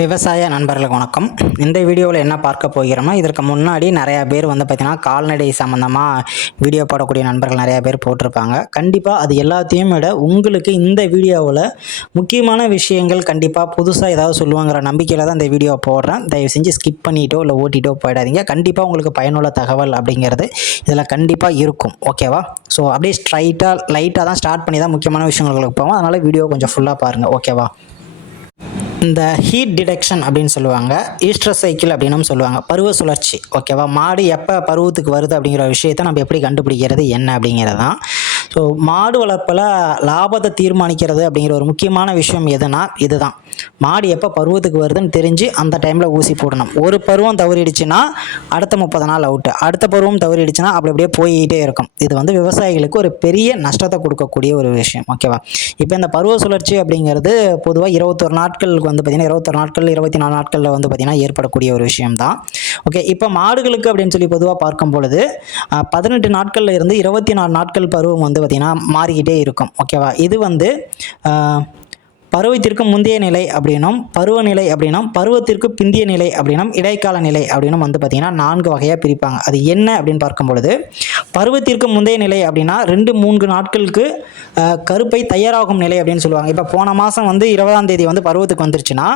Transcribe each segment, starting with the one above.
விவசாய நண்பர்களுக்கு வணக்கம். இந்த வீடியோவில் என்ன பார்க்க போகிறோமோ, இதற்கு முன்னாடி நிறையா பேர் பார்த்திங்கன்னா கால்நடை சம்மந்தமாக வீடியோ போடக்கூடிய நண்பர்கள் நிறையா பேர் போட்டிருப்பாங்க. கண்டிப்பாக அது எல்லாத்தையும் விட உங்களுக்கு இந்த வீடியோவில் முக்கியமான விஷயங்கள் கண்டிப்பாக புதுசாக ஏதாவது சொல்லுவாங்கிற நம்பிக்கையில் தான் இந்த வீடியோ போடுறேன். தயவு செஞ்சு ஸ்கிப் பண்ணிட்டோ இல்லை ஓட்டிட்டோ போயிடாதீங்க. கண்டிப்பாக உங்களுக்கு பயனுள்ள தகவல் அப்படிங்கிறது இதில் கண்டிப்பாக இருக்கும். ஓகேவா? ஸோ அப்படியே லைட்டாக தான் ஸ்டார்ட் பண்ணி தான் முக்கியமான விஷயங்களுக்கு போவோம். அதனால் வீடியோ கொஞ்சம் ஃபுல்லாக பாருங்கள். ஓகேவா? இந்த ஹீட் டிடெக்ஷன் அப்படின்னு சொல்லுவாங்க, ஈஸ்டர் சைக்கிள் அப்படின்னும் சொல்லுவாங்க, பருவ சுழற்சி. ஓகேவா? மாடு எப்போ பருவத்துக்கு வருது அப்படிங்கிற விஷயத்தை நம்ம எப்படி கண்டுபிடிக்கிறது என்ன அப்படிங்கிறது தான். ஸோ மாடு வளர்ப்பில் லாபத்தை தீர்மானிக்கிறது அப்படிங்கிற ஒரு முக்கியமான விஷயம் எதுனா இதுதான். மாடு எப்போ பருவத்துக்கு வருதுன்னு தெரிஞ்சு அந்த டைமில் ஊசி போடணும். ஒரு பருவம் தவறிடுச்சுன்னா அடுத்த 30 நாள் அவுட்டு, அடுத்த பருவம் தவறிடுச்சுன்னா அப்படி அப்படியே போயிட்டே இருக்கும். இது விவசாயிகளுக்கு ஒரு பெரிய நஷ்டத்தை கொடுக்கக்கூடிய ஒரு விஷயம். ஓகேவா? இப்போ இந்த பருவ சுழற்சி அப்படிங்கிறது பொதுவாக 21 நாட்களுக்கு பார்த்திங்கன்னா 21 நாட்கள் 24 நாட்களில் பார்த்திங்கன்னா ஏற்படக்கூடிய ஒரு விஷயம் தான். ஓகே, இப்போ மாடுகளுக்கு அப்படின்னு சொல்லி பொதுவாக பார்க்கும் பொழுது 18 நாட்களில் இருந்து 24 நாட்கள் பருவம் பார்த்திங்கன்னா மாறிக்கிட்டே இருக்கும். ஓகேவா? இது பருவத்திற்கு முந்தைய நிலை அப்படின்னும், பருவநிலை அப்படின்னும், பருவத்திற்கு பிந்திய நிலை அப்படின்னும், இடைக்கால நிலை அப்படின்னும் பார்த்திங்கன்னா 4 வகையாக பிரிப்பாங்க. அது என்ன அப்படின்னு பார்க்கும் பொழுது, பருவத்திற்கு முந்தைய நிலை அப்படின்னா 2-3 நாட்களுக்கு கருப்பை தயாராகும் நிலை அப்படின்னு சொல்லுவாங்க. இப்போ போன மாதம் 20ஆம் தேதி பருவத்துக்கு வந்துருச்சுன்னா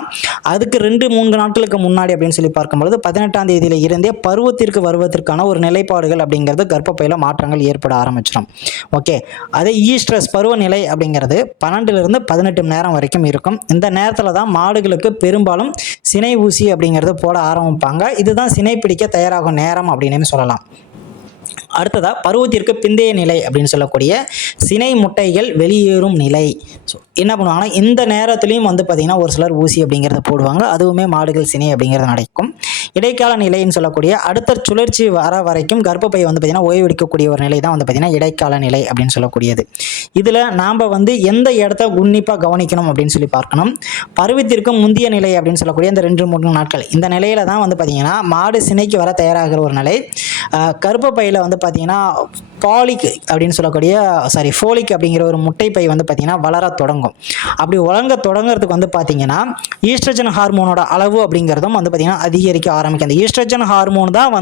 அதுக்கு 2-3 நாட்களுக்கு முன்னாடி அப்படின்னு சொல்லி பார்க்கும்பொழுது 18ஆம் தேதியில இருந்தே பருவத்திற்கு வருவதற்கான ஒரு நிலைப்பாடுகள் அப்படிங்கிறது கர்ப்பப்பையில் மாற்றங்கள் ஏற்பட ஆரம்பிச்சிடும். ஓகே, அதே ஈஸ்ட்ரஸ் பருவநிலை அப்படிங்கிறது 12லிருந்து 18 மணி நேரம் வரைக்கும் இருக்கும். இந்த நேரத்தில் தான் மாடுகளுக்கு பெரும்பாலும் சினை ஊசி அப்படிங்கிறது போட ஆரம்பிப்பாங்க. இதுதான் சினை பிடிக்க தயாராகும் நேரம் அப்படின்னு சொல்லலாம். அடுத்ததா பருவத்திற்கு பிந்தைய நிலை அப்படின்னு சொல்லக்கூடிய சினை முட்டைகள் வெளியேறும் நிலை. ஸோ என்ன பண்ணுவாங்கன்னா இந்த நேரத்துலையும் பார்த்திங்கன்னா ஒரு சிலர் ஊசி அப்படிங்கிறத போடுவாங்க. அதுவுமே மாடுகள் சினை அப்படிங்கிறது நடக்கும். இடைக்கால நிலைன்னு சொல்லக்கூடிய அடுத்த சுழற்சி வர வரைக்கும் கர்ப்பப்பை பார்த்திங்கன்னா ஓய்வெடுக்கக்கூடிய ஒரு நிலை தான் பார்த்திங்கன்னா இடைக்கால நிலை அப்படின்னு சொல்லக்கூடியது. இதில் நாம் எந்த இடத்த உன்னிப்பாக கவனிக்கணும் அப்படின்னு சொல்லி பார்க்கணும். பருவத்திற்கு முந்தைய நிலை அப்படின்னு சொல்லக்கூடிய இந்த 2-3 நாட்கள் இந்த நிலையில தான் பார்த்திங்கன்னா மாடு சினைக்கு வர தயாராகிற ஒரு நிலை. கர்ப்பப்பையில் பார்த்திங்கன்னா ஃபோலிக் அப்படிங்கிற ஒரு முட்டைப்பை பார்த்திங்கன்னா வளர தொடங்கும். அப்படி வளங்க தொடங்குறதுக்கு பார்த்திங்கன்னா ஈஸ்ட்ரஜன் ஹார்மோனோட அளவு அப்படிங்கிறதும் பார்த்திங்கன்னா அதிகரிக்க ஆரம்பிக்கும். அந்த ஈஸ்ட்ரஜன் ஹார்மோன் தான்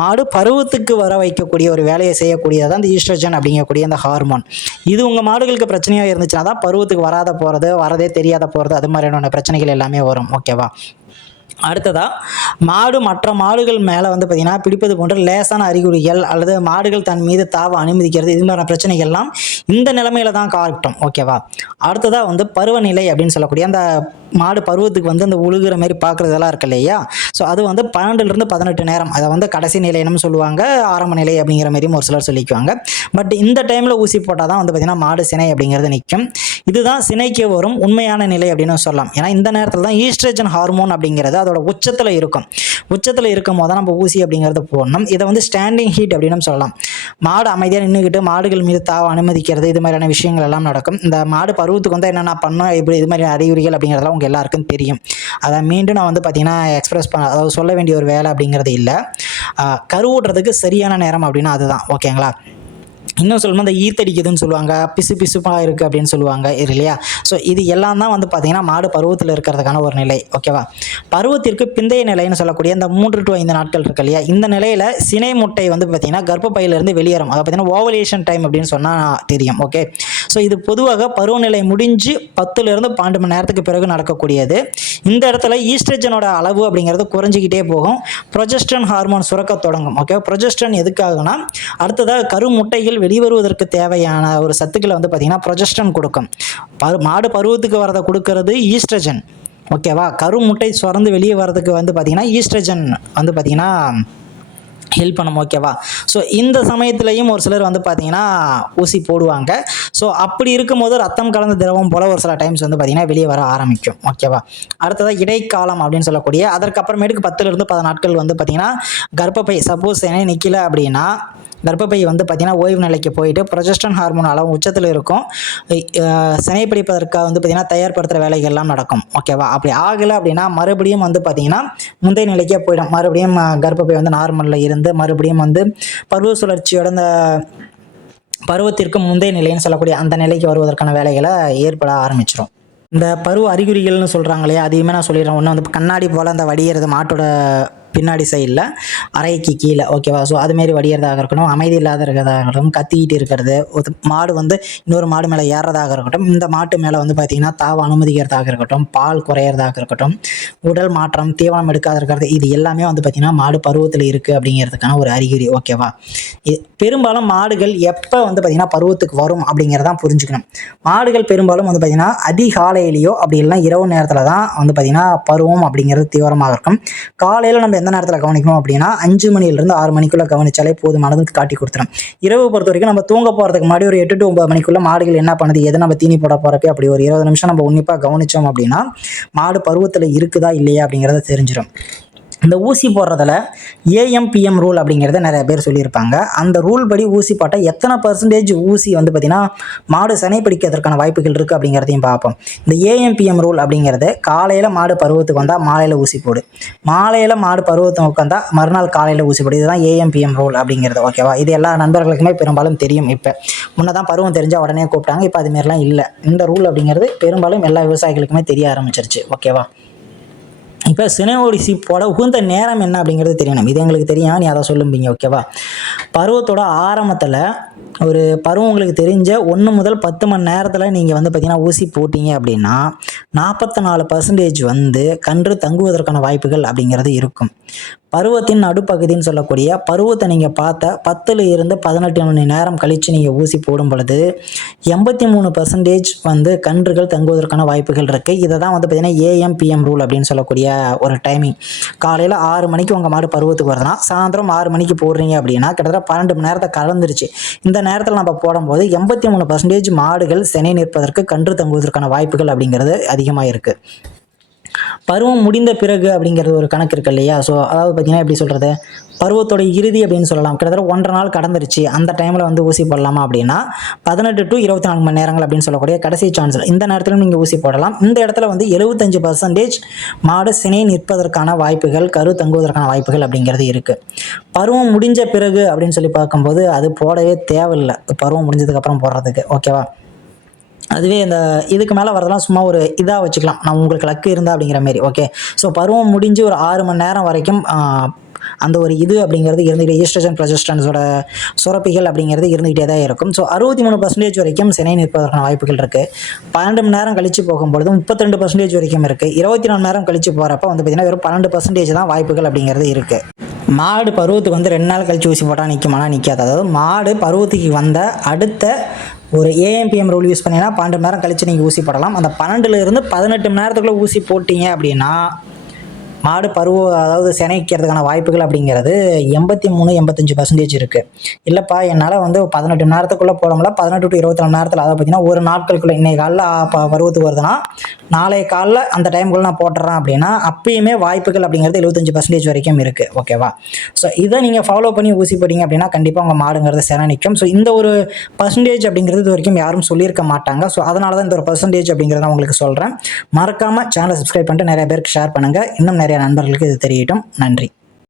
மாடு பருவத்துக்கு வர வைக்கக்கூடிய ஒரு வேலையை செய்யக்கூடியது தான் இந்த ஈஸ்ட்ரஜன் அப்படிங்கக்கூடிய அந்த ஹார்மோன். இது உங்கள் மாடுகளுக்கு பிரச்சனையாக இருந்துச்சுன்னா தான் பருவத்துக்கு வராத போகிறது, வரதே தெரியாத போகிறது, அது மாதிரியான பிரச்சனைகள் எல்லாமே வரும். ஓகேவா? அடுத்ததா மாடு மற்ற மாடுகள் மேலே பார்த்திங்கன்னா பிடிப்பது போன்ற லேசான அறிகுறிகள் அல்லது மாடுகள் தன் மீது தாவ அனுமதிக்கிறது, இது மாதிரியான பிரச்சனைகள்லாம் இந்த நிலைமையில தான் காட்டும். ஓகேவா? அடுத்ததாக பருவநிலை அப்படின்னு சொல்லக்கூடிய அந்த மாடு பருவத்துக்கு அந்த உழுகிற மாதிரி பார்க்குறதெல்லாம் இருக்கு இல்லையா? ஸோ அது 12லிருந்து 18 நேரம், அதை கடைசி நிலைன்னு சொல்லுவாங்க, ஆரம்ப நிலை அப்படிங்கிற மாதிரியும் ஒரு சிலர் சொல்லிக்குவாங்க. பட் இந்த டைமில் ஊசி போட்டால் தான் பார்த்திங்கன்னா மாடு சினை அப்படிங்கிறது நிற்கும். இதுதான் சினைக்கு வரும் உண்மையான நிலை அப்படின்னு சொல்லலாம். ஏன்னா இந்த நேரத்தில் தான் ஈஸ்ட்ரஜன் ஹார்மோன் அப்படிங்கிறது அதோட உச்சத்தில் இருக்கும். உச்சத்தில் இருக்கும் போது தான் நம்ம ஊசி அப்படிங்கிறது போடணும். இதை ஸ்டாண்டிங் ஹீட் அப்படின்னு சொல்லலாம். மாடு அமைதியாக நின்றுக்கிட்டு மாடுகள் மீது தாவ அனுமதிக்கிறது, இது மாதிரியான விஷயங்கள் எல்லாம் நடக்கும். இந்த மாடு பருவத்துக்கு என்னென்ன பண்ணோம், இப்படி இது மாதிரி அறிகுறிகள் அப்படிங்கிறதெல்லாம் உங்கள் எல்லாருக்கும் தெரியும். அதை மீண்டும் நான் பார்த்திங்கன்னா எக்ஸ்பிரஸ் அதாவது சொல்ல வேண்டிய ஒரு வேலை அப்படிங்கிறது இல்லை. கருவூட்டுறதுக்கு சரியான நேரம் அப்படின்னா அதுதான். ஓகேங்களா? இன்னும் சொல்லணும், இந்த ஈர்த்தடிக்குதுன்னு சொல்லுவாங்க, பிசுப்பாக இருக்குது அப்படின்னு சொல்லுவாங்க இல்லையா? ஸோ இது எல்லாம் தான் பார்த்திங்கன்னா மாடு பருவத்தில் இருக்கிறதுக்கான ஒரு நிலை. ஓகேவா? பருவத்திற்கு பிந்தைய நிலைன்னு சொல்லக்கூடிய இந்த 3 to 5 நாட்கள் இருக்கு இல்லையா? இந்த நிலையில் சினை முட்டை பார்த்திங்கன்னா கர்ப்பப்பையிலிருந்து வெளியேறும். அதை பார்த்திங்கன்னா ஓவலேஷன் டைம் அப்படின்னு சொன்னால் தெரியும். ஓகே, ஸோ இது பொதுவாக பருவநிலை முடிஞ்சு 10லிருந்து 12 மணி நேரத்துக்கு பிறகு நடக்கக்கூடியது. இந்த இடத்துல ஈஸ்ட்ரஜனோட அளவு அப்படிங்கிறது குறைஞ்சிக்கிட்டே போகும். ப்ரொஜெஸ்ட்ரான் ஹார்மோன் சுரக்க தொடங்கும். ஓகே, ப்ரொஜெஸ்ட்ரான் எதுக்காகனா அடுத்ததாக கரு முட்டைகள் வெளிவருவதற்கு தேவையான ஒரு சத்துக்களை பார்த்திங்கன்னா ப்ரொஜெஸ்ட்ரான் கொடுக்கும். மாடு பருவத்துக்கு வரதை கொடுக்கறது ஈஸ்ட்ரஜன். ஓகேவா? கரு முட்டை சுரந்து வெளியே வரதுக்கு பார்த்திங்கன்னா ஈஸ்ட்ரஜன் பார்த்திங்கன்னா ஹெல்ப் பண்ணும். ஓகேவா? ஸோ இந்த சமயத்துலையும் ஒரு சிலர் பார்த்திங்கன்னா ஊசி போடுவாங்க. ஸோ அப்படி இருக்கும்போது ரத்தம் கலந்த திரவம் போல் ஒரு சில டைம்ஸ் பார்த்திங்கன்னா வெளியே வர ஆரம்பிக்கும். ஓகேவா? அடுத்ததாக இடைக்காலம் அப்படின்னு சொல்லக்கூடிய அதற்கப்புறமேட்டுக்கு 10லிருந்து 10 நாட்கள் பார்த்திங்கன்னா கர்ப்பப்பை சப்போஸ் நிற்கல அப்படின்னா கர்ப்பப்பை பார்த்திங்கன்னா ஓய்வு நிலைக்கு போயிட்டு ப்ரொஜெஸ்ட்ரான் ஹார்மோன் அளவு உச்சத்தில் இருக்கும். சினை பிடிப்பதற்காக பார்த்திங்கன்னா தயார்படுத்துகிற வேலைகள்லாம் நடக்கும். ஓகேவா? அப்படி ஆகலை அப்படின்னா மறுபடியும் பார்த்திங்கன்னா முந்தைய நிலைக்கே போயிடும். மறுபடியும் கர்ப்பப்பை நார்மலில் இருந்து மறுபடியும் பருவ சுழற்சியோட இந்த பருவத்திற்கு முந்தைய நிலைன்னு சொல்லக்கூடிய அந்த நிலைக்கு வருவதற்கான வேலைகளை ஏற்பட ஆரம்பிச்சிடும். இந்த பருவ அறிகுறிகள்னு சொல்கிறாங்க இல்லையா, அதையுமே நான் சொல்லிடுறேன். ஒன்று வந்து கண்ணாடி போல் அந்த வடிகிறது மாட்டோட பின்னாடி சைடில் அறைக்கு கீழே, ஓகேவா. ஸோ அதுமாரி வடிகிறதாக இருக்கட்டும், அமைதி இல்லாத இருக்கிறதாக இருக்கட்டும், கத்திக்கிட்டு இருக்கிறது, ஒரு மாடு வந்து இன்னொரு மாடு மேலே ஏறுறதாக இருக்கட்டும், இந்த மாட்டு மேலே வந்து பார்த்திங்கன்னா தாவ அனுமதிக்கிறதாக இருக்கட்டும், பால் குறையிறதாக இருக்கட்டும், உடல் மாற்றம், தீவனம் எடுக்காத இருக்கிறது, இது எல்லாமே வந்து பார்த்திங்கன்னா மாடு பருவத்தில் இருக்குது அப்படிங்கிறதுக்கான ஒரு அறிகுறி, ஓகேவா. பெரும்பாலும் மாடுகள் எப்போ வந்து பார்த்திங்கன்னா பருவத்துக்கு வரும் அப்படிங்கிறதான் புரிஞ்சுக்கணும். மாடுகள் பெரும்பாலும் வந்து பார்த்திங்கன்னா அதிகாலையிலையோ அப்படி இல்லைனா இரவு நேரத்தில் தான் வந்து பார்த்திங்கன்னா பருவம் அப்படிங்கிறது தீவிரமாக இருக்கும். காலையில் நம்ம எந்த நேரத்தில் கவனிக்கணும் அப்படின்னா 5 மணிலேருந்து 6 மணிக்குள்ளே கவனிச்சாலே போதுமானதுக்கு காட்டி கொடுத்துரும். இரவு பொறுத்த வரைக்கும் நம்ம தூங்க போகிறதுக்கு முன்னாடி ஒரு 8 to 9 மணிக்குள்ளே மாடுகள் என்ன பண்ணுது, எதை நம்ம தீனி போட போகிறப்ப அப்படி ஒரு 20 நிமிஷம் நம்ம உன்னிப்பாக கவனித்தோம் அப்படின்னா மாடு பருவத்தில் இருக்குதா இல்லையா அப்படிங்கிறத தெரிஞ்சிடும். இந்த ஊசி போடுறதுல ஏஎம்பிஎம் ரூல் அப்படிங்கிறத நிறைய பேர் சொல்லியிருப்பாங்க. அந்த ரூல் படி ஊசி போட்டால் எத்தனை % ஊசி வந்து பார்த்திங்கன்னா மாடு சனை பிடிக்கிறதுக்கான வாய்ப்புகள் இருக்குது அப்படிங்கிறதையும் பார்ப்போம். இந்த ஏஎம்பிஎம் ரூல் அப்படிங்கிறது காலையில் மாடு பருவத்துக்கு வந்தால் மாலையில் ஊசி போடு, மாலையில் மாடு பருவத்துக்கு வந்தால் மறுநாள் காலையில் ஊசி போடு. இதுதான் ஏஎம்பிஎம் ரூல் அப்படிங்கிறது, ஓகேவா. இது எல்லா நண்பர்களுக்குமே பெரும்பாலும் தெரியும். இப்போ முன்னே தான் பருவம் தெரிஞ்சால் உடனே கூப்பிட்டாங்க, இப்போ அதுமாரிலாம் இல்லை. இந்த ரூல் அப்படிங்கிறது பெரும்பாலும் எல்லா விவசாயிகளுக்குமே தெரிய ஆரம்பிச்சிருச்சு, ஓகேவா. இப்போ சினை ஊசி போட உகுந்த நேரம் என்ன அப்படிங்கிறது தெரியணும். இது எங்களுக்கு தெரியும், நீ அதை சொல்லும்பீங்க, ஓகேவா. பருவத்தோட ஆரம்பத்தில் ஒரு பருவம் உங்களுக்கு தெரிஞ்ச 1 முதல் 10 மணி நேரத்தில் நீங்கள் வந்து பார்த்திங்கன்னா ஊசி போட்டிங்க அப்படின்னா 44% வந்து கன்று தங்குவதற்கான வாய்ப்புகள் அப்படிங்கிறது இருக்கும். பருவத்தின் நடுப்பகுதின்னு சொல்லக்கூடிய பருவத்தை நீங்கள் பார்த்த 10 இருந்து 18 மணி நேரம் கழித்து நீங்கள் ஊசி போடும் பொழுது 83% வந்து கன்றுகள் தங்குவதற்கான வாய்ப்புகள் இருக்குது. இதை தான் வந்து பார்த்திங்கன்னா ஏஎம்பிஎம் ரூல் அப்படின்னு சொல்லக்கூடிய ஒரு டைமிங். காலையில் 6 மணிக்கு உங்கள் மாடு பருவத்துக்கு வருதுன்னா சாயந்தரம் 6 மணிக்கு போடுறீங்க அப்படின்னா கிட்டத்தட்ட 12 மணி நேரத்தை கலந்துருச்சு. இந்த நேரத்தில் நம்ம போடும்போது 83% மாடுகள் செனை நிற்பதற்கு கன்று தங்குவதற்கான வாய்ப்புகள் அப்படிங்கிறது அதிகமாக இருக்குது. பருவம் முடிந்த பிறகு அப்படிங்கிறது ஒரு கணக்கு இருக்கு இல்லையா. ஸோ அதாவது பார்த்திங்கன்னா எப்படி சொல்கிறது, பருவத்தோட இறுதி அப்படின்னு சொல்லலாம். கிட்டத்தட்ட 1.5 நாள் கடந்துருச்சு, அந்த டைமில் வந்து ஊசி போடலாமா அப்படின்னா 18 to 24 மணி நேரங்கள் அப்படின்னு சொல்லக்கூடிய கடைசி சான்ஸ், இந்த நேரத்தில் நீங்கள் ஊசி போடலாம். இந்த இடத்துல வந்து 75% மாடு சினை நிற்பதற்கான வாய்ப்புகள், கரு தங்குவதற்கான வாய்ப்புகள் அப்படிங்கிறது இருக்குது. பருவம் முடிஞ்ச பிறகு அப்படின்னு சொல்லி பார்க்கும்போது அது போடவே தேவையில்லை, பருவம் முடிஞ்சதுக்கப்புறம் போடுறதுக்கு, ஓகேவா. அதுவே இந்த இதுக்கு மேலே வரதெல்லாம் சும்மா ஒரு இதாக வச்சுக்கலாம், நான் உங்களுக்கு லக்கு இருந்தால் அப்படிங்கிற மாரி, ஓகே. ஸோ பருவம் முடிஞ்சு ஒரு 6 மணி நேரம் வரைக்கும் அந்த ஒரு இது அப்படிங்கிறது இருந்துகிட்டே, ஈஸ்ட்ரஜன் ப்ரொஜெஸ்டரன்ஸோட சுரப்பிகள் அப்படிங்கிறது இருந்துகிட்டே தான் இருக்கும். ஸோ 63% வரைக்கும் சினை நிற்பதற்கான வாய்ப்புகள் இருக்குது. 12 மணி நேரம் கழித்து போகும்பொழுது 32% வரைக்கும் இருக்குது. 24 மணி நேரம் கழித்து போகிறப்ப வந்து பார்த்திங்கன்னா வெறும் 12% தான் வாய்ப்புகள் அப்படிங்கிறது இருக்குது. மாடு பருவத்துக்கு வந்து 2 நாள் கழித்து ஊசி போட்டால் நிற்குமானா நிற்காது. அதாவது மாடு பருவத்துக்கு வந்த அடுத்த ஒரு ஏஎம்பிஎம் ரூல் யூஸ் பண்ணிங்கன்னா 12 மணி நேரம் கழித்து நீங்கள் ஊசி போடலாம். அந்த 12 to 18 மணி நேரத்துக்குள்ளே ஊசி போட்டிங்க அப்படின்னா மாடு அதாவது சினைக்கிறதுக்கான வாய்ப்புகள் அப்படிங்கிறது 83-85% இருக்குது. இல்லைப்பா என்னால் வந்து 18 மணி நேரத்துக்குள்ளே போட முடியல, 18 to 24 மணி நேரத்தில், அதாவது பார்த்திங்கன்னா ஒரு நாட்களுக்குள்ளே, இன்றைக்கி காலைல பருவத்துக்கு வருதுன்னா நாளை காலைல அந்த டைமுக்குள்ளே நான் போட்டுறேன் அப்படின்னா அப்பயுமே வாய்ப்புகள் அப்படிங்கிறது 75% வரைக்கும் இருக்குது, ஓகேவா. ஸோ இதை நீங்கள் ஃபாலோ பண்ணி ஊசி போட்டிங்க அப்படின்னா கண்டிப்பாக உங்கள் மாடுங்கிறது சினை நிற்கும். ஸோ இந்த ஒரு பர்சன்டேஜ் அப்படிங்கிறது இது வரைக்கும் யாரும் சொல்லியிருக்க மாட்டாங்க. ஸோ அதனால தான் இந்த ஒரு பர்சன்டேஜ் அப்படிங்கிறத உங்களுக்கு சொல்கிறேன். மறக்காமல் சேனலை சப்ஸ்கிரைப் பண்ணிட்டு நிறைய பேருக்கு ஷேர் பண்ணுங்கள். இன்னும் நிறைய நண்பர்களுக்கு இது தெரியட்டும். நன்றி.